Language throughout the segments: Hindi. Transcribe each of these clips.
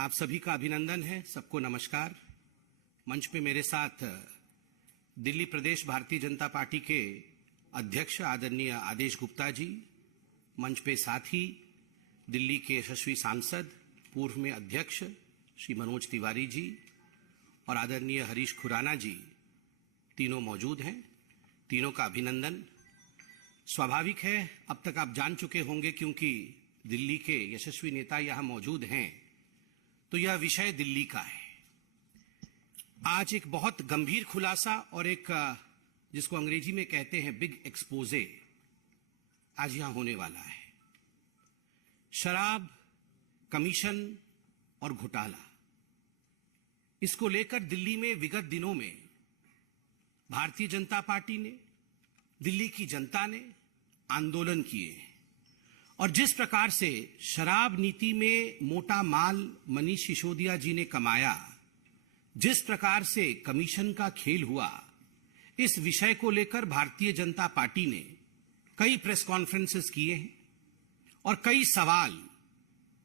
आप सभी का अभिनंदन है। सबको नमस्कार। मंच पे मेरे साथ दिल्ली प्रदेश भारतीय जनता पार्टी के अध्यक्ष आदरणीय आदेश गुप्ता जी, मंच पे साथ ही दिल्ली के यशस्वी सांसद पूर्व में अध्यक्ष श्री मनोज तिवारी जी और आदरणीय हरीश खुराना जी, तीनों मौजूद हैं। तीनों का अभिनंदन। स्वाभाविक है, अब तक आप जान चुके होंगे क्योंकि दिल्ली के यशस्वी नेता यहां मौजूद हैं, तो यह विषय दिल्ली का है। आज एक बहुत गंभीर खुलासा और एक जिसको अंग्रेजी में कहते हैं बिग एक्सपोजे आज यहां होने वाला है। शराब, कमीशन और घोटाला, इसको लेकर दिल्ली में विगत दिनों में भारतीय जनता पार्टी ने, दिल्ली की जनता ने आंदोलन किए और जिस प्रकार से शराब नीति में मोटा माल मनीष सिसोदिया जी ने कमाया, जिस प्रकार से कमीशन का खेल हुआ, इस विषय को लेकर भारतीय जनता पार्टी ने कई प्रेस कॉन्फ्रेंसेस किए हैं और कई सवाल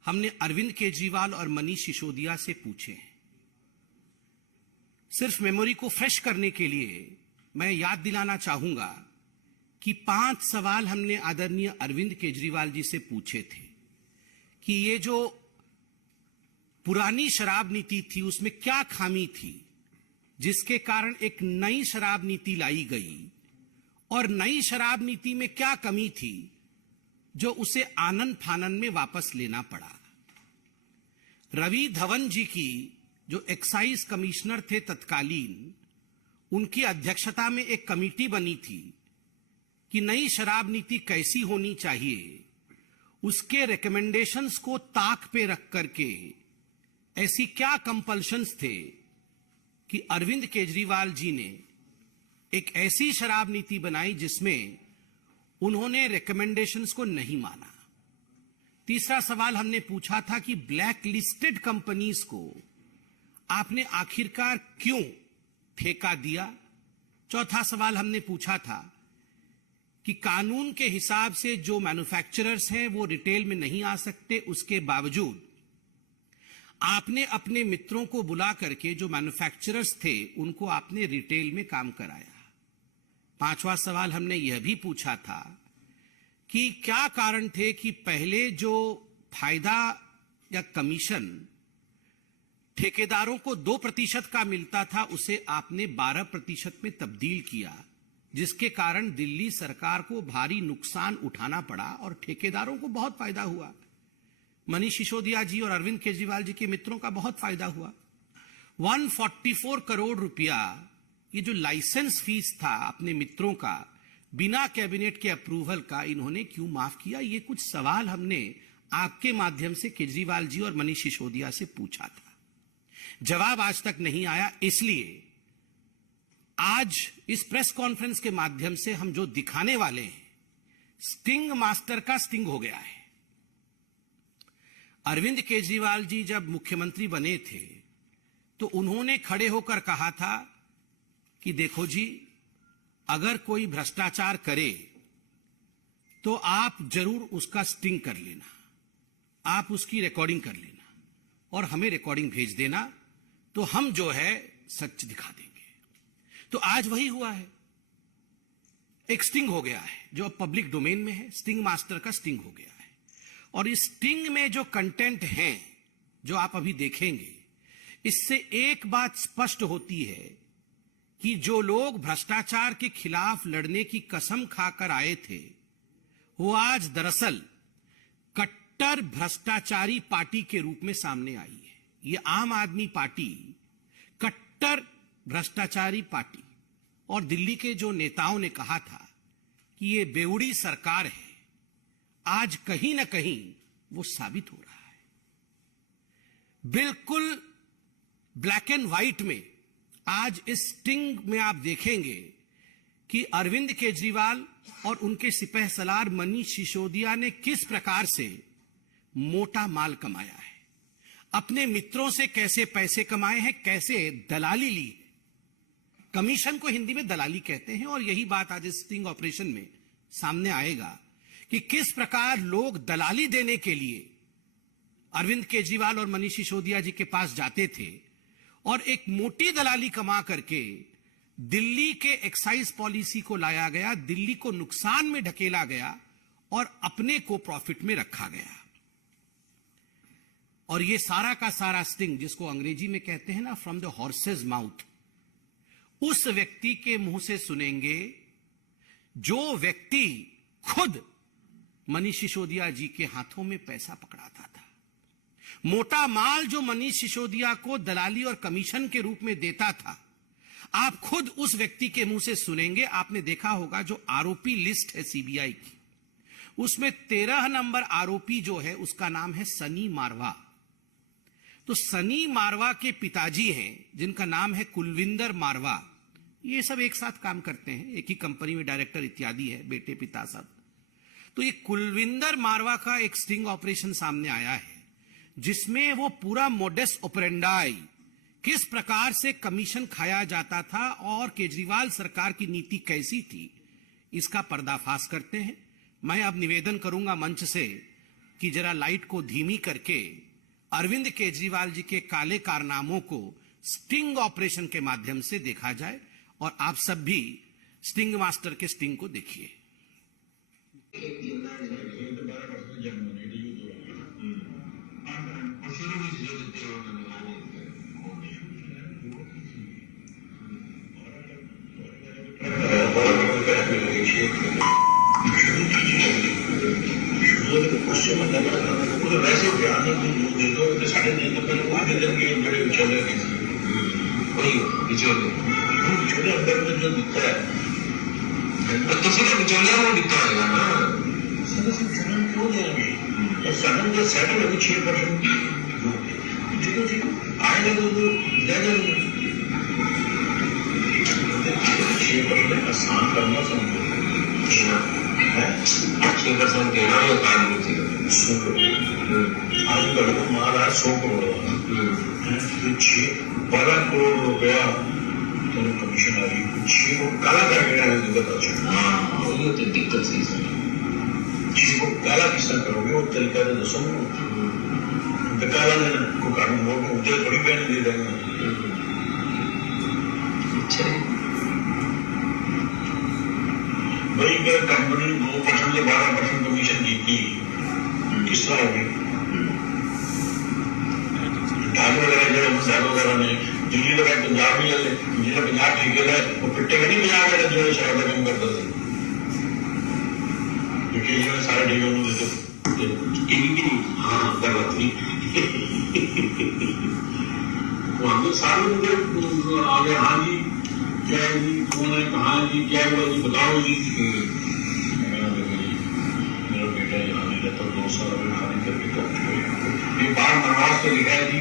हमने अरविंद केजरीवाल और मनीष सिसोदिया से पूछे हैं। सिर्फ मेमोरी को फ्रेश करने के लिए मैं याद दिलाना चाहूंगा कि 5 सवाल हमने आदरणीय अरविंद केजरीवाल जी से पूछे थे कि ये जो पुरानी शराब नीति थी उसमें क्या खामी थी जिसके कारण एक नई शराब नीति लाई गई, और नई शराब नीति में क्या कमी थी जो उसे आनन फानन में वापस लेना पड़ा। रवि धवन जी की जो एक्साइज कमिश्नर थे तत्कालीन, उनकी अध्यक्षता में एक कमेटी बनी थी कि नई शराब नीति कैसी होनी चाहिए, उसके रिकमेंडेशंस को ताक पे रख करके ऐसी क्या कंपल्शंस थे कि अरविंद केजरीवाल जी ने एक ऐसी शराब नीति बनाई जिसमें उन्होंने रिकमेंडेशंस को नहीं माना। तीसरा सवाल हमने पूछा था कि ब्लैक लिस्टेड कंपनीज को आपने आखिरकार क्यों ठेका दिया। चौथा सवाल हमने पूछा था कि कानून के हिसाब से जो मैन्युफैक्चरर्स हैं वो रिटेल में नहीं आ सकते, उसके बावजूद आपने अपने मित्रों को बुला करके जो मैन्युफैक्चरर्स थे उनको आपने रिटेल में काम कराया। पांचवा सवाल हमने यह भी पूछा था कि क्या कारण थे कि पहले जो फायदा या कमीशन ठेकेदारों को 2% का मिलता था उसे आपने 12% में तब्दील किया, जिसके कारण दिल्ली सरकार को भारी नुकसान उठाना पड़ा और ठेकेदारों को बहुत फायदा हुआ। मनीष सिसोदिया जी और अरविंद केजरीवाल जी के मित्रों का बहुत फायदा हुआ। 144 करोड़ रुपया ये जो लाइसेंस फीस था अपने मित्रों का, बिना कैबिनेट के अप्रूवल का, इन्होंने क्यों माफ किया। ये कुछ सवाल हमने आपके माध्यम से केजरीवाल जी और मनीष सिसोदिया से पूछा था। जवाब आज तक नहीं आया, इसलिए आज इस प्रेस कॉन्फ्रेंस के माध्यम से हम जो दिखाने वाले हैं, स्टिंग मास्टर का स्टिंग हो गया है। अरविंद केजरीवाल जी जब मुख्यमंत्री बने थे तो उन्होंने खड़े होकर कहा था कि देखो जी, अगर कोई भ्रष्टाचार करे तो आप जरूर उसका स्टिंग कर लेना, आप उसकी रिकॉर्डिंग कर लेना और हमें रिकॉर्डिंग भेज देना, तो हम जो है सच दिखा देंगे। तो आज वही हुआ है, एक स्टिंग हो गया है जो अब पब्लिक डोमेन में है। स्टिंग मास्टर का स्टिंग हो गया है और इस स्टिंग में जो कंटेंट है जो आप अभी देखेंगे, इससे एक बात स्पष्ट होती है कि जो लोग भ्रष्टाचार के खिलाफ लड़ने की कसम खाकर आए थे, वो आज दरअसल कट्टर भ्रष्टाचारी पार्टी के रूप में सामने आई है। ये आम आदमी पार्टी कट्टर भ्रष्टाचारी पार्टी, और दिल्ली के जो नेताओं ने कहा था कि ये बेउड़ी सरकार है, आज कहीं ना कहीं वो साबित हो रहा है। बिल्कुल ब्लैक एंड व्हाइट में आज इस स्टिंग में आप देखेंगे कि अरविंद केजरीवाल और उनके सिपह सलार मनीष सिसोदिया ने किस प्रकार से मोटा माल कमाया है, अपने मित्रों से कैसे पैसे कमाए हैं, कैसे दलाली ली। कमीशन को हिंदी में दलाली कहते हैं और यही बात आज इस स्टिंग ऑपरेशन में सामने आएगा कि किस प्रकार लोग दलाली देने के लिए अरविंद केजरीवाल और मनीष सिसोदिया जी के पास जाते थे और एक मोटी दलाली कमा करके दिल्ली के एक्साइज पॉलिसी को लाया गया, दिल्ली को नुकसान में ढकेला गया और अपने को प्रॉफिट में रखा गया। और ये सारा का सारा स्टिंग, जिसको अंग्रेजी में कहते हैं ना फ्रॉम द हॉर्सेस माउथ, उस व्यक्ति के मुंह से सुनेंगे जो व्यक्ति खुद मनीष सिसोदिया जी के हाथों में पैसा पकड़ाता था। मोटा माल जो मनीष सिसोदिया को दलाली और कमीशन के रूप में देता था, आप खुद उस व्यक्ति के मुंह से सुनेंगे। आपने देखा होगा जो आरोपी लिस्ट है सीबीआई की, उसमें 13 नंबर आरोपी जो है उसका नाम है सनी मारवा। तो सनी मारवा के पिताजी हैं जिनका नाम है कुलविंदर मारवा। ये सब एक साथ काम करते हैं, एक ही कंपनी में डायरेक्टर इत्यादि है, बेटे पिता सब। तो ये कुलविंदर मारवा का एक स्टिंग ऑपरेशन सामने आया है जिसमें वो पूरा मोडस ऑपरेंडाई, किस प्रकार से कमीशन खाया जाता था और केजरीवाल सरकार की नीति कैसी थी, इसका पर्दाफाश करते हैं। मैं अब निवेदन करूंगा मंच से कि जरा लाइट को धीमी करके अरविंद केजरीवाल जी के काले कारनामों को स्टिंग ऑपरेशन के माध्यम से देखा जाए और आप सब भी स्टिंग मास्टर के स्टिंग को देखिए। वैसे ध्यान तो साढ़े दिन चले वही अंदर में जो दिखता है किसी ने बिचौलिया में दिखता है ना, क्यों देंगे सडन जो सेटल होगी 6% आएगा तो ले जाएंगे 6% आसान करना समझो 6% देना ये काम नहीं थी। आज कल माल है 100 करोड़ तो 12 करोड़ रुपया तो कमीशन आ रही है, 6 को काला करके दिक्कत दिक्कत से 6 को काला किस तरह करोगे वो तरीका तो दसो काला को कारण मुझे थोड़ी पैन दे देंगे। भाई अगर कंपनी 2% से 12% कमीशन जीती किस तरह होगी? ढाल वगैरह मसाल वगैरह ने दिल्ली वगैरह पंजाब भी चले, जिला पंजाब ठीक है वो पिट्टे में नहीं पंजाब वाले जो शराब का काम करता था क्योंकि ये सारे ठीक है टीवी भी नहीं। हाँ गलत नहीं वो हम लोग सारे लोग आ गए। हाँ जी क्या है जी, कौन है, कहाँ है जी, क्या हुआ जी, बताओ जी। मेरा बेटा यहाँ नहीं रहता, 2 साल अभी खाली करके ये बार नवाज तो लिखा है जी,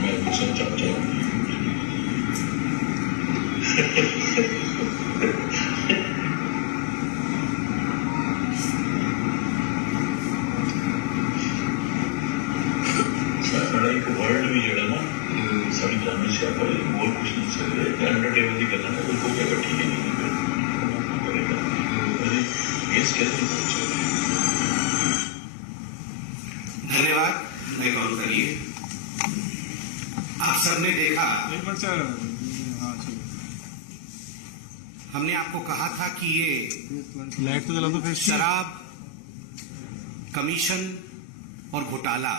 मैं सब चपचा एक वर्ल्ड भी जड़ा ना सारी जानने से आता है, और कुछ नहीं सकते अंडर टेबल की करना है, उसको क्या ठीक है नहीं करेगा इस कैसे पहुंच सकते। धन्यवाद। मैं कॉल करिए। आप सबने देखा, हमने आपको कहा था कि ये लाइट तो जला दो फिर। शराब, कमीशन और घोटाला,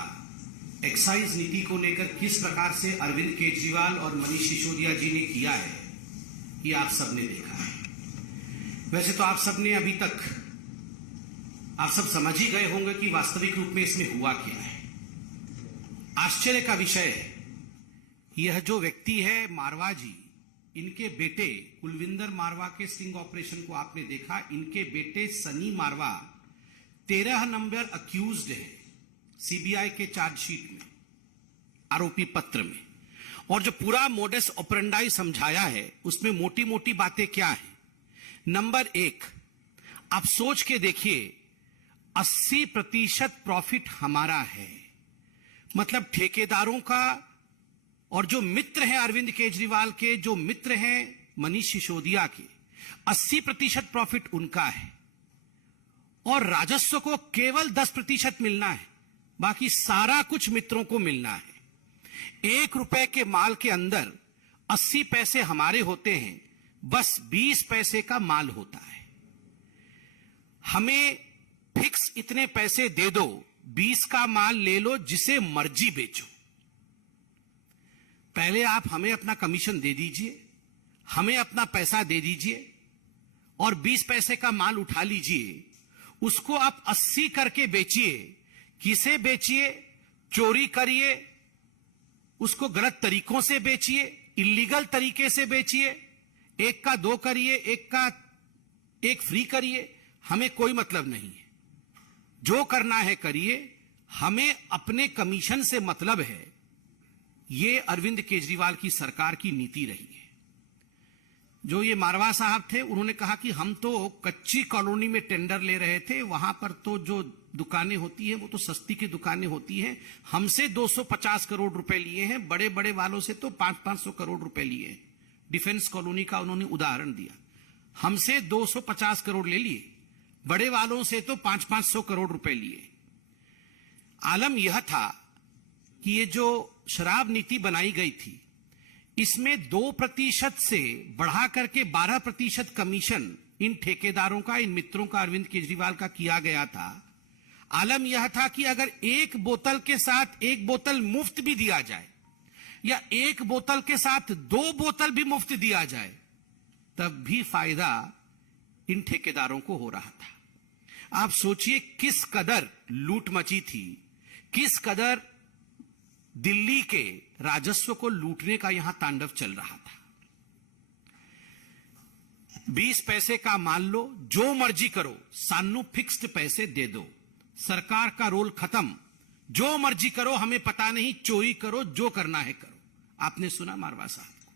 एक्साइज नीति को लेकर किस प्रकार से अरविंद केजरीवाल और मनीष सिसोदिया जी ने किया है, ये आप सबने देखा है। वैसे तो आप सबने अभी तक आप सब समझ ही गए होंगे कि वास्तविक रूप में इसमें हुआ क्या है। आश्चर्य का विषय है, यह जो व्यक्ति है मारवा जी, इनके बेटे कुलविंदर मारवा के स्टिंग ऑपरेशन को आपने देखा। इनके बेटे सनी मारवा 13 नंबर अक्यूज्ड है सीबीआई के चार्जशीट में, आरोपी पत्र में। और जो पूरा मोडस ऑपरेंडाई समझाया है उसमें मोटी मोटी बातें क्या है। नंबर 1, आप सोच के देखिए, 80% प्रॉफिट हमारा है। मतलब ठेकेदारों का और जो मित्र हैं अरविंद केजरीवाल के, जो मित्र हैं मनीष सिसोदिया के, 80% प्रॉफिट उनका है और राजस्व को केवल 10% मिलना है। बाकी सारा कुछ मित्रों को मिलना है। 1 रुपए के माल के अंदर 80 पैसे हमारे होते हैं, बस 20 पैसे का माल होता है। हमें फिक्स इतने पैसे दे दो, 20 का माल ले लो, जिसे मर्जी बेचो। पहले आप हमें अपना कमीशन दे दीजिए, हमें अपना पैसा दे दीजिए और 20 पैसे का माल उठा लीजिए। उसको आप 80 करके बेचिए। किसे बेचिए? चोरी करिए, उसको गलत तरीकों से बेचिए, इलीगल तरीके से बेचिए, 1 का 2 करिए, 1 का 1 फ्री करिए, हमें कोई मतलब नहीं है। जो करना है करिए, हमें अपने कमीशन से मतलब है। ये अरविंद केजरीवाल की सरकार की नीति रही है। जो ये मारवा साहब थे, उन्होंने कहा कि हम तो कच्ची कॉलोनी में टेंडर ले रहे थे, वहां पर तो जो दुकानें होती हैं वो तो सस्ती की दुकानें होती हैं, हमसे 250 करोड़ रुपए लिए हैं, बड़े बड़े वालों से तो 500-500 करोड़ रुपए लिए हैं। डिफेंस कॉलोनी का उन्होंने उदाहरण दिया। हमसे 250 करोड़ ले लिए, बड़े वालों से तो 500-500 करोड़ रुपए लिए। आलम यह था कि ये जो शराब नीति बनाई गई थी, इसमें 2% से बढ़ा करके 12% कमीशन इन ठेकेदारों का, इन मित्रों का, अरविंद केजरीवाल का किया गया था। आलम यह था कि अगर 1 बोतल के साथ 1 बोतल मुफ्त भी दिया जाए या 1 बोतल के साथ 2 बोतल भी मुफ्त दिया जाए, तब भी फायदा इन ठेकेदारों को हो रहा था। आप सोचिए किस कदर लूट मची थी, किस कदर दिल्ली के राजस्व को लूटने का यहां तांडव चल रहा था। 20 पैसे का मान लो, जो मर्जी करो, सानू फिक्स्ड पैसे दे दो, सरकार का रोल खत्म, जो मर्जी करो, हमें पता नहीं, चोरी करो, जो करना है करो। आपने सुना मारवा साहब को।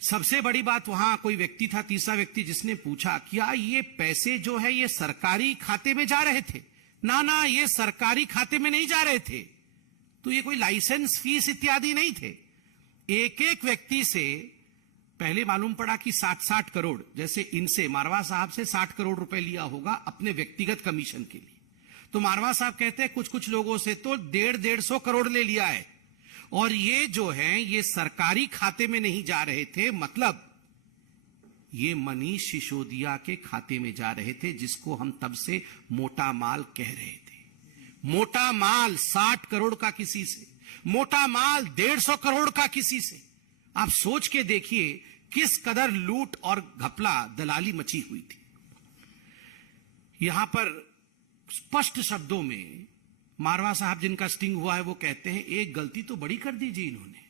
सबसे बड़ी बात, वहां कोई व्यक्ति था, तीसरा व्यक्ति, जिसने पूछा क्या ये पैसे जो है ये सरकारी खाते में जा रहे थे? ना, ये सरकारी खाते में नहीं जा रहे थे, तो ये कोई लाइसेंस फीस इत्यादि नहीं थे। एक एक व्यक्ति से पहले मालूम पड़ा कि 60-60 करोड़, जैसे इनसे मारवा साहब से 60 करोड़ रुपए लिया होगा अपने व्यक्तिगत कमीशन के लिए। तो मारवा साहब कहते हैं कुछ लोगों से तो 150-150 करोड़ ले लिया है, और ये जो है ये सरकारी खाते में नहीं जा रहे थे, मतलब ये मनीष सिसोदिया के खाते में जा रहे थे, जिसको हम तब से मोटा माल कह रहे थे। मोटा माल 60 करोड़ का किसी से, मोटा माल 150 करोड़ का किसी से। आप सोच के देखिए किस कदर लूट और घपला, दलाली मची हुई थी। यहां पर स्पष्ट शब्दों में मारवा साहब, जिनका स्टिंग हुआ है, वो कहते हैं एक गलती तो बड़ी कर दीजिए इन्होंने,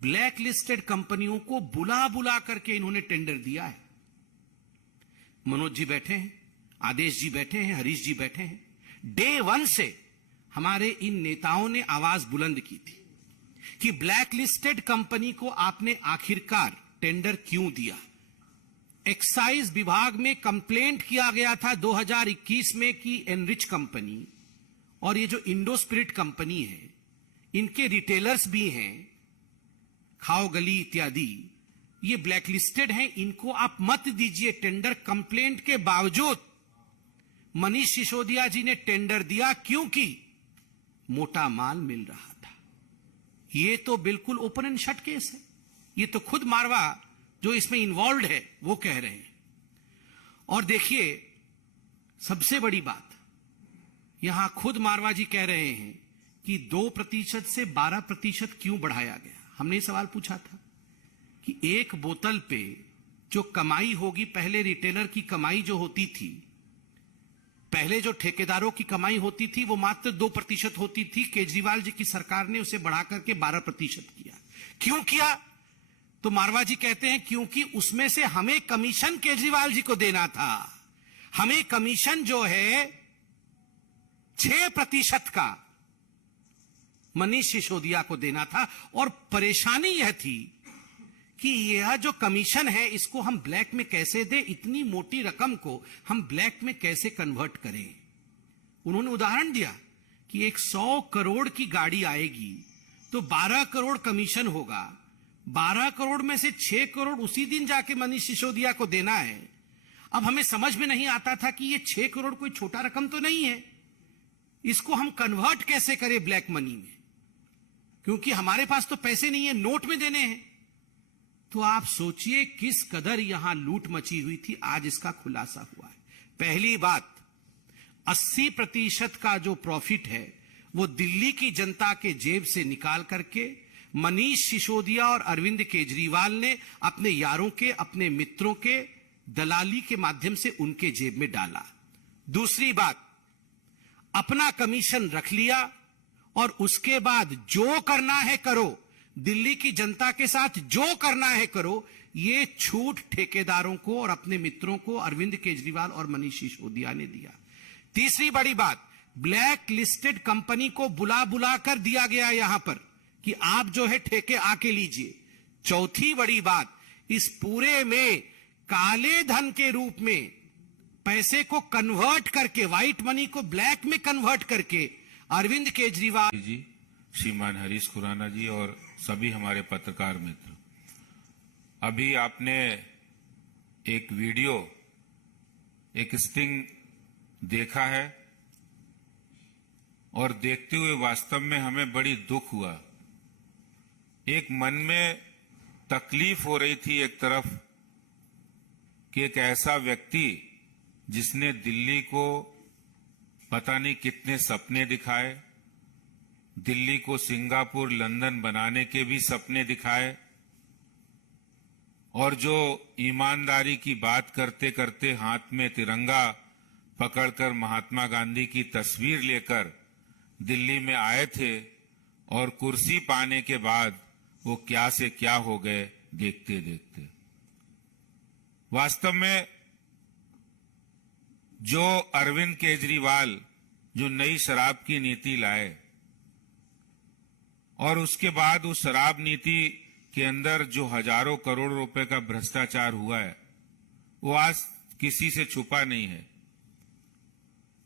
ब्लैक लिस्टेड कंपनियों को बुला बुला करके इन्होंने टेंडर दिया है। मनोज जी बैठे हैं, आदेश जी बैठे हैं, हरीश जी बैठे हैं। डे 1 से हमारे इन नेताओं ने आवाज बुलंद की थी कि ब्लैक लिस्टेड कंपनी को आपने आखिरकार टेंडर क्यों दिया। एक्साइज विभाग में कंप्लेंट किया गया था 2021 में कि एनरिच कंपनी और ये जो इंडो स्पिरिट कंपनी है, इनके रिटेलर्स भी हैं, खाओ गली इत्यादि, ये ब्लैक लिस्टेड हैं, इनको आप मत दीजिए टेंडर। कंप्लेंट के बावजूद मनीष सिसोदिया जी ने टेंडर दिया, क्योंकि मोटा माल मिल रहा था। ये तो बिल्कुल ओपन एंड शट केस है। ये तो खुद मारवा जो इसमें इन्वॉल्व है वो कह रहे हैं। और देखिए सबसे बड़ी बात, यहां खुद मारवा जी कह रहे हैं कि 2% से 12% क्यों बढ़ाया गया। हमने सवाल पूछा था कि 1 बोतल पे जो कमाई होगी, पहले रिटेलर की कमाई जो होती थी, पहले जो ठेकेदारों की कमाई होती थी, वो मात्र 2% होती थी। केजरीवाल जी की सरकार ने उसे बढ़ाकर के 12% किया। क्यों किया? तो मारवा जी कहते हैं क्योंकि उसमें से हमें कमीशन केजरीवाल जी को देना था। हमें कमीशन जो है 6% का मनीष सिसोदिया को देना था। और परेशानी यह थी कि यह जो कमीशन है इसको हम ब्लैक में कैसे दें, इतनी मोटी रकम को हम ब्लैक में कैसे कन्वर्ट करें। उन्होंने उदाहरण दिया कि 100 करोड़ की गाड़ी आएगी तो 12 करोड़ कमीशन होगा, 12 करोड़ में से 6 करोड़ उसी दिन जाके मनीष सिसोदिया को देना है। अब हमें समझ में नहीं आता था कि ये 6 करोड़ कोई छोटा रकम तो नहीं है। इसको हम कन्वर्ट कैसे करें ब्लैक मनी में, क्योंकि हमारे पास तो पैसे नहीं है, नोट में देने हैं। तो आप सोचिए किस कदर यहां लूट मची हुई थी। आज इसका खुलासा हुआ है। पहली बात, 80% का जो प्रॉफिट है वो दिल्ली की जनता के जेब से निकाल करके मनीष सिसोदिया और अरविंद केजरीवाल ने अपने यारों के, अपने मित्रों के दलाली के माध्यम से उनके जेब में डाला। दूसरी बात, अपना कमीशन रख लिया और उसके बाद जो करना है करो, दिल्ली की जनता के साथ जो करना है करो, ये छूट ठेकेदारों को और अपने मित्रों को अरविंद केजरीवाल और मनीष सिसोदिया ने दिया। तीसरी बड़ी बात, ब्लैक लिस्टेड कंपनी को बुला बुला कर दिया गया यहां पर कि आप जो है ठेके आके लीजिए। चौथी बड़ी बात, इस पूरे में काले धन के रूप में पैसे को कन्वर्ट करके, व्हाइट मनी को ब्लैक में कन्वर्ट करके अरविंद केजरीवाल जी, श्रीमान हरीश खुराना जी और सभी हमारे पत्रकार मित्र, अभी आपने एक वीडियो, एक स्टिंग देखा है और देखते हुए वास्तव में हमें बड़ी दुख हुआ। एक मन में तकलीफ हो रही थी एक तरफ कि एक ऐसा व्यक्ति जिसने दिल्ली को पता नहीं कितने सपने दिखाए, दिल्ली को सिंगापुर, लंदन बनाने के भी सपने दिखाए, और जो ईमानदारी की बात करते करते हाथ में तिरंगा पकड़कर महात्मा गांधी की तस्वीर लेकर दिल्ली में आए थे, और कुर्सी पाने के बाद वो क्या से क्या हो गए देखते देखते। वास्तव में जो अरविंद केजरीवाल जो नई शराब की नीति लाए और उसके बाद उस शराब नीति के अंदर जो हजारों करोड़ रुपए का भ्रष्टाचार हुआ है, वो आज किसी से छुपा नहीं है।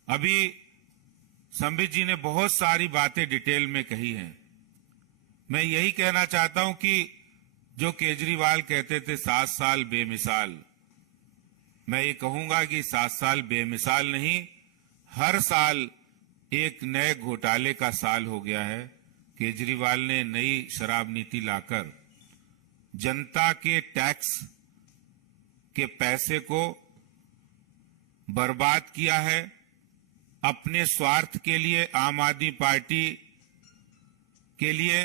अभी संबित जी ने बहुत सारी बातें डिटेल में कही हैं। मैं यही कहना चाहता हूं कि जो केजरीवाल कहते थे 7 साल बेमिसाल, मैं ये कहूंगा कि 7 साल बेमिसाल नहीं, हर साल एक नए घोटाले का साल हो गया है। केजरीवाल ने नई शराब नीति लाकर जनता के टैक्स के पैसे को बर्बाद किया है अपने स्वार्थ के लिए, आम आदमी पार्टी के लिए,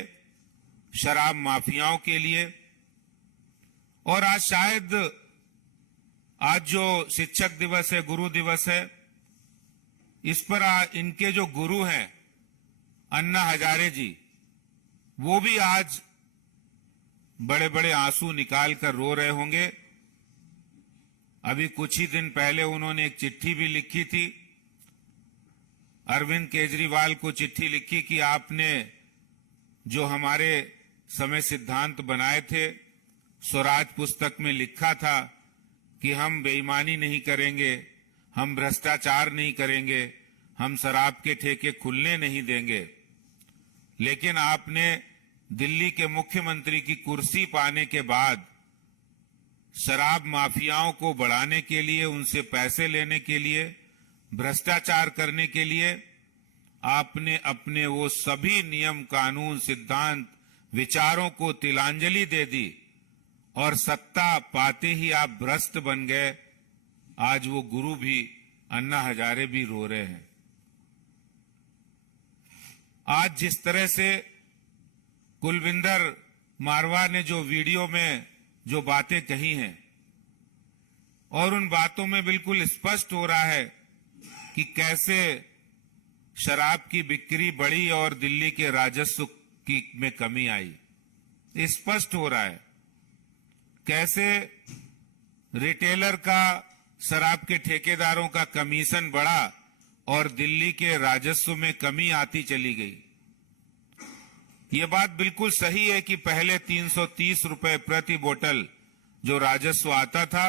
शराब माफियाओं के लिए। और आज शायद आज जो शिक्षक दिवस है, गुरु दिवस है, इस पर इनके जो गुरु हैं अन्ना हजारे जी, वो भी आज बड़े बड़े आंसू निकाल कर रो रहे होंगे। अभी कुछ ही दिन पहले उन्होंने एक चिट्ठी भी लिखी थी, अरविंद केजरीवाल को चिट्ठी लिखी कि आपने जो हमारे समय सिद्धांत बनाए थे, स्वराज पुस्तक में लिखा था कि हम बेईमानी नहीं करेंगे, हम भ्रष्टाचार नहीं करेंगे, हम शराब के ठेके खुलने नहीं देंगे, लेकिन आपने दिल्ली के मुख्यमंत्री की कुर्सी पाने के बाद शराब माफियाओं को बढ़ाने के लिए, उनसे पैसे लेने के लिए, भ्रष्टाचार करने के लिए आपने अपने वो सभी नियम, कानून, सिद्धांत, विचारों को तिलांजलि दे दी और सत्ता पाते ही आप भ्रष्ट बन गए। आज वो गुरु भी, अन्ना हजारे भी रो रहे हैं। आज जिस तरह से कुलविंदर मारवा ने जो वीडियो में जो बातें कही हैं, और उन बातों में बिल्कुल स्पष्ट हो रहा है कि कैसे शराब की बिक्री बढ़ी और दिल्ली के राजस्व की में कमी आई। स्पष्ट हो रहा है कैसे रिटेलर का, शराब के ठेकेदारों का कमीशन बढ़ा और दिल्ली के राजस्व में कमी आती चली गई। ये बात बिल्कुल सही है कि पहले 330 रुपए प्रति बोतल जो राजस्व आता था,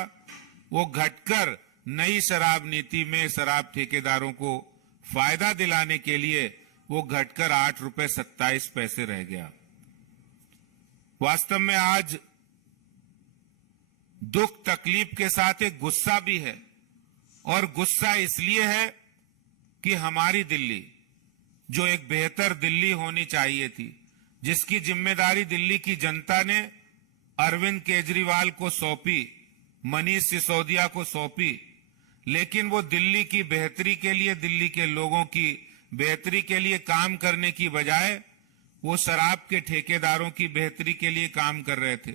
वो घटकर नई शराब नीति में शराब ठेकेदारों को फायदा दिलाने के लिए वो घटकर 8 रुपए 27 पैसे रह गया। वास्तव में आज दुख तकलीफ के साथ एक गुस्सा भी है, और गुस्सा इसलिए है कि हमारी दिल्ली, जो एक बेहतर दिल्ली होनी चाहिए थी, जिसकी जिम्मेदारी दिल्ली की जनता ने अरविंद केजरीवाल को सौंपी, मनीष सिसोदिया को सौंपी, लेकिन वो दिल्ली की बेहतरी के लिए, दिल्ली के लोगों की बेहतरी के लिए काम करने की बजाय वो शराब के ठेकेदारों की बेहतरी के लिए काम कर रहे थे।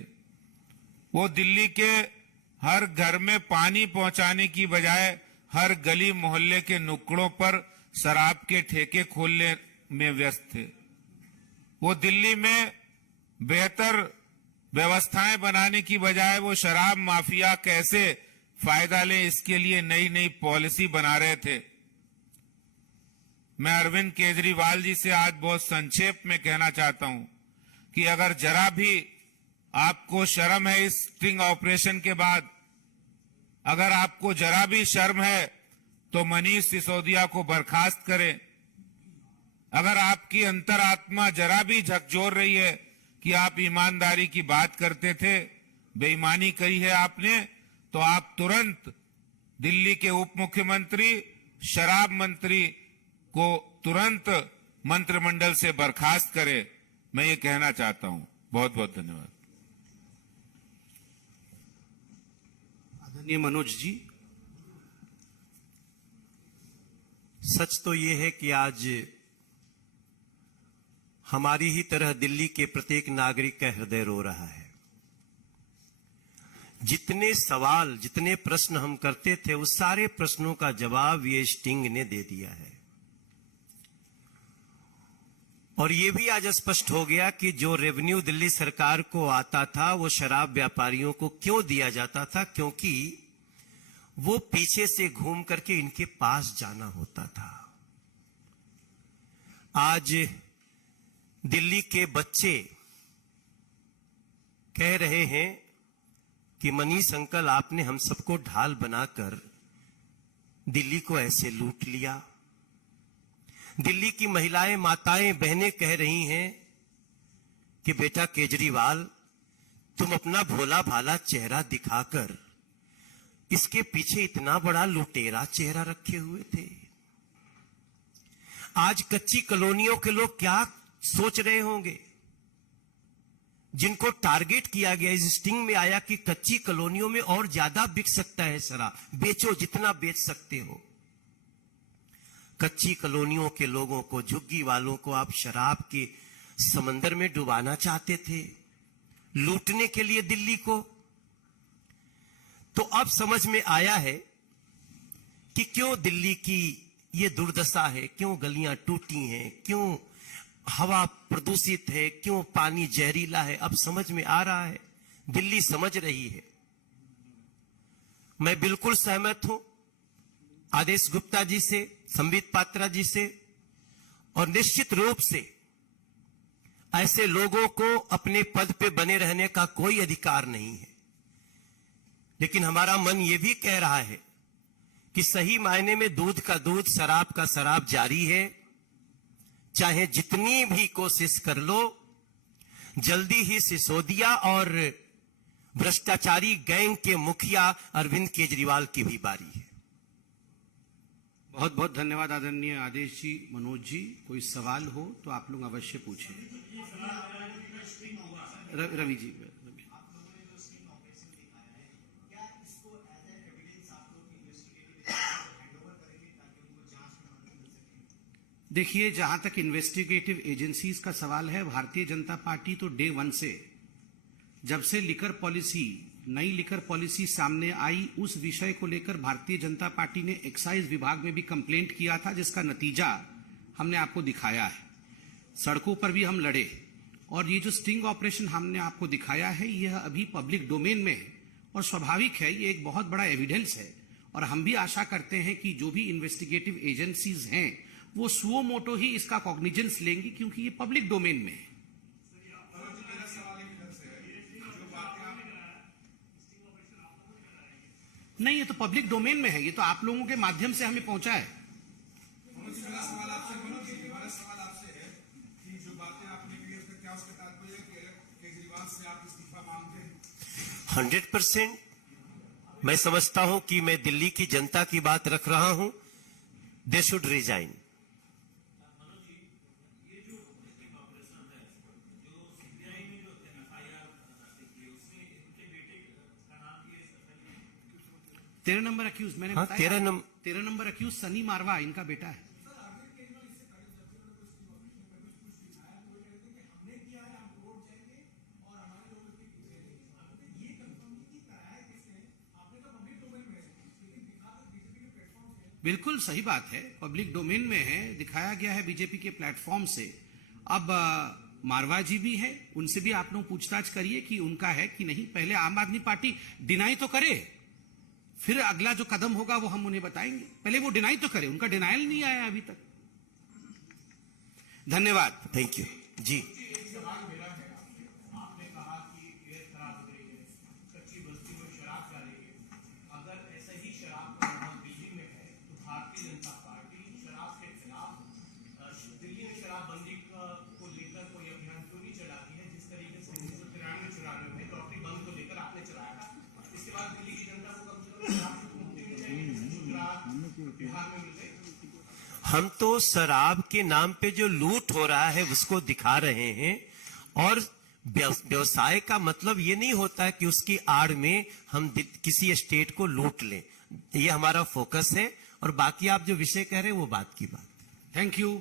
वो दिल्ली के हर घर में पानी पहुंचाने की बजाय हर गली मोहल्ले के नुक्कड़ों पर शराब के ठेके खोलने में व्यस्त थे। वो दिल्ली में बेहतर व्यवस्थाएं बनाने की बजाय वो शराब माफिया कैसे फायदा ले, इसके लिए नई नई पॉलिसी बना रहे थे। मैं अरविंद केजरीवाल जी से आज बहुत संक्षेप में कहना चाहता हूं कि अगर जरा भी आपको शर्म है इस स्टिंग ऑपरेशन के बाद, अगर आपको जरा भी शर्म है तो मनीष सिसोदिया को बर्खास्त करें। अगर आपकी अंतरात्मा जरा भी झकझोर रही है कि आप ईमानदारी की बात करते थे, बेईमानी करी है आपने, तो आप तुरंत दिल्ली के उप मुख्यमंत्री, शराब मंत्री को तुरंत मंत्रिमंडल से बर्खास्त करें। मैं ये कहना चाहता हूं। बहुत बहुत धन्यवाद। आदरणीय मनोज जी। सच तो ये है कि आज हमारी ही तरह दिल्ली के प्रत्येक नागरिक का हृदय रो रहा है। जितने सवाल, जितने प्रश्न हम करते थे, उस सारे प्रश्नों का जवाब ये स्टिंग ने दे दिया है। और ये भी आज स्पष्ट हो गया कि जो रेवेन्यू दिल्ली सरकार को आता था वो शराब व्यापारियों को क्यों दिया जाता था, क्योंकि वो पीछे से घूम करके इनके पास जाना होता था। आज दिल्ली के बच्चे कह रहे हैं कि मनीष अंकल, आपने हम सबको ढाल बनाकर दिल्ली को ऐसे लूट लिया। दिल्ली की महिलाएं, माताएं, बहनें कह रही हैं कि बेटा केजरीवाल, तुम अपना भोला भाला चेहरा दिखाकर इसके पीछे इतना बड़ा लुटेरा चेहरा रखे हुए थे। आज कच्ची कॉलोनियों के लोग क्या सोच रहे होंगे, जिनको टारगेट किया गया, इस स्टिंग में आया कि कच्ची कॉलोनियों में और ज्यादा बिक सकता है शराब, बेचो जितना बेच सकते हो। कच्ची कॉलोनियों के लोगों को, झुग्गी वालों को आप शराब के समंदर में डुबाना चाहते थे, लूटने के लिए दिल्ली को। तो अब समझ में आया है कि क्यों दिल्ली की ये दुर्दशा है, क्यों गलियां टूटी हैं, क्यों हवा प्रदूषित है, क्यों पानी जहरीला है। अब समझ में आ रहा है, दिल्ली समझ रही है। मैं बिल्कुल सहमत हूं आदेश गुप्ता जी से, संबित पात्रा जी से, और निश्चित रूप से ऐसे लोगों को अपने पद पे बने रहने का कोई अधिकार नहीं है। लेकिन हमारा मन यह भी कह रहा है कि सही मायने में दूध का दूध, शराब का शराब जारी है। चाहे जितनी भी कोशिश कर लो, जल्दी ही सिसोदिया और भ्रष्टाचारी गैंग के मुखिया अरविंद केजरीवाल की भी बारी है। बहुत बहुत धन्यवाद आदरणीय आदेश जी। मनोज जी, कोई सवाल हो तो आप लोग अवश्य पूछें। रवि जी। देखिए, जहां तक इन्वेस्टिगेटिव एजेंसीज का सवाल है, भारतीय जनता पार्टी तो डे वन से, जब से लिकर पॉलिसी, नई लिकर पॉलिसी सामने आई, उस विषय को लेकर भारतीय जनता पार्टी ने एक्साइज विभाग में भी कंप्लेंट किया था, जिसका नतीजा हमने आपको दिखाया है। सड़कों पर भी हम लड़े, और ये जो स्टिंग ऑपरेशन हमने आपको दिखाया है, यह अभी पब्लिक डोमेन में है और स्वाभाविक है, ये एक बहुत बड़ा एविडेंस है। और हम भी आशा करते हैं कि जो भी इन्वेस्टिगेटिव एजेंसीज हैं वो सुओ मोटो ही इसका कॉग्निजेंस लेंगी, क्योंकि ये पब्लिक डोमेन में है। नहीं, ये तो पब्लिक डोमेन में है, ये तो आप लोगों के माध्यम से हमें पहुंचा है। मेरा सवाल आपसे है कि जो बातें आपने की उसका क्या उसका तात्पर्य है कि केजरीवाल से आप इस्तीफा मांगते हैं? 100% मैं समझता हूं कि मैं दिल्ली की जनता की बात रख रहा हूं। They should resign. 13 number accused मैंने हाँ, बताया 13 नंबर अक्यूज सनी मारवा इनका बेटा है। बिल्कुल सही बात है, पब्लिक डोमेन में है, दिखाया गया है बीजेपी के प्लेटफॉर्म से। अब मारवा जी भी है, उनसे भी आप लोग पूछताछ करिए कि उनका है कि नहीं। पहले आम आदमी पार्टी डिनाई तो करे, फिर अगला जो कदम होगा वो हम उन्हें बताएंगे। पहले वो डिनाई तो करे, उनका डिनाइल नहीं आया अभी तक। धन्यवाद। थैंक यू जी। हम तो शराब के नाम पे जो लूट हो रहा है उसको दिखा रहे हैं, और व्यवसाय का मतलब ये नहीं होता कि उसकी आड़ में हम किसी स्टेट को लूट लें। ये हमारा फोकस है, और बाकी आप जो विषय कह रहे हैं वो बात की बात। Thank you.